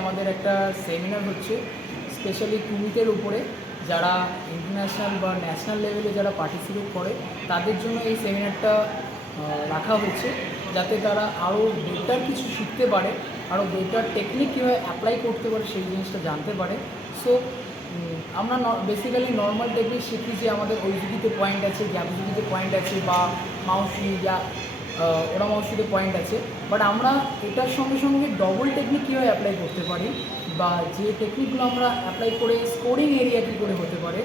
আমাদের একটা সেমিনার হচ্ছে স্পেশালি টুইটের উপরে, যারা ইন্টারন্যাশনাল বা ন্যাশনাল লেভেলে যারা পার্টিসিপেট করে তাদের জন্য এই সেমিনারটা রাখা হয়েছে, যাতে তারা আরও বেটার কিছু শিখতে পারে, আরও বেটার টেকনিক কীভাবে অ্যাপ্লাই করতে পারে সেই জিনিসটা জানতে পারে। সো আমরা বেসিক্যালি নর্মাল টেকনিক শিখি যে আমাদের ওইদিকে পয়েন্ট আছে, গ্যাপদিকে পয়েন্ট আছে, বা মাউসি যা ওরা মাউসিতে পয়েন্ট আছে, বাট আমরা এটার সঙ্গে সঙ্গে ডবল টেকনিক কীভাবে অ্যাপ্লাই করতে পারি, বা যে টেকনিকগুলো আমরা অ্যাপ্লাই করে স্কোরিং এরিয়া কী করে হতে পারে,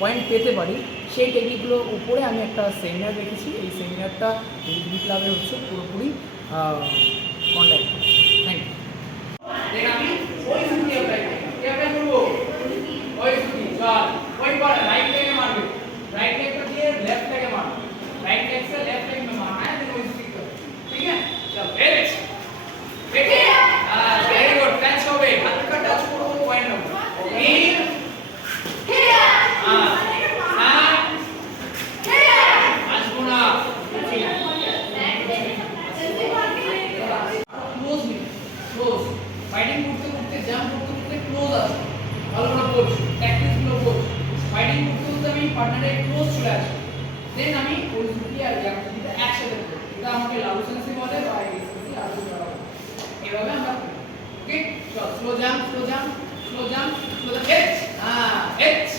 পয়েন্ট পেতে পারি, সেই টেকনিকগুলোর উপরে আমি একটা সেমিনার রেখেছি। এই সেমিনারটা ইউডি ক্লাবে হচ্ছে পুরোপুরি কন্ডাক্ট করছি। Thank you. আমি ওই ছুটি অ্যাপ্লাই করবো, ওই ছুটি চল ওই পর রাইট লেগে মারবে, রাইট লেগটা দিয়ে লেফট লেগে মারবে, राइट लेग से लेफ्ट लेग में मारना है, तो वही सीख करो, ठीक है? चलो वेरी देखिए, वेरी गुड, टच हो गए, हल्का टच करो पॉइंट लो, इन हाँ आजमुना क्लोज में क्लोज फाइटिंग करते करते जंप करते करते क्लोज আসে ভালো করে বোঝ, প্র্যাকটিস গুলো বোঝ, ফাইটিং করতে করতে আমি পার্টনারের ক্লোজ চলে আসি, দেন আমি ওই দুটি আর গ্যাপটা একসাথে করব। এটা আমাকে লাউসেন্সি বলে বা এক্সেন্সি আর দুটো বলা হয়। এভাবে আমরা ওকে, চল slow jump slow jump slow jump slow jump, H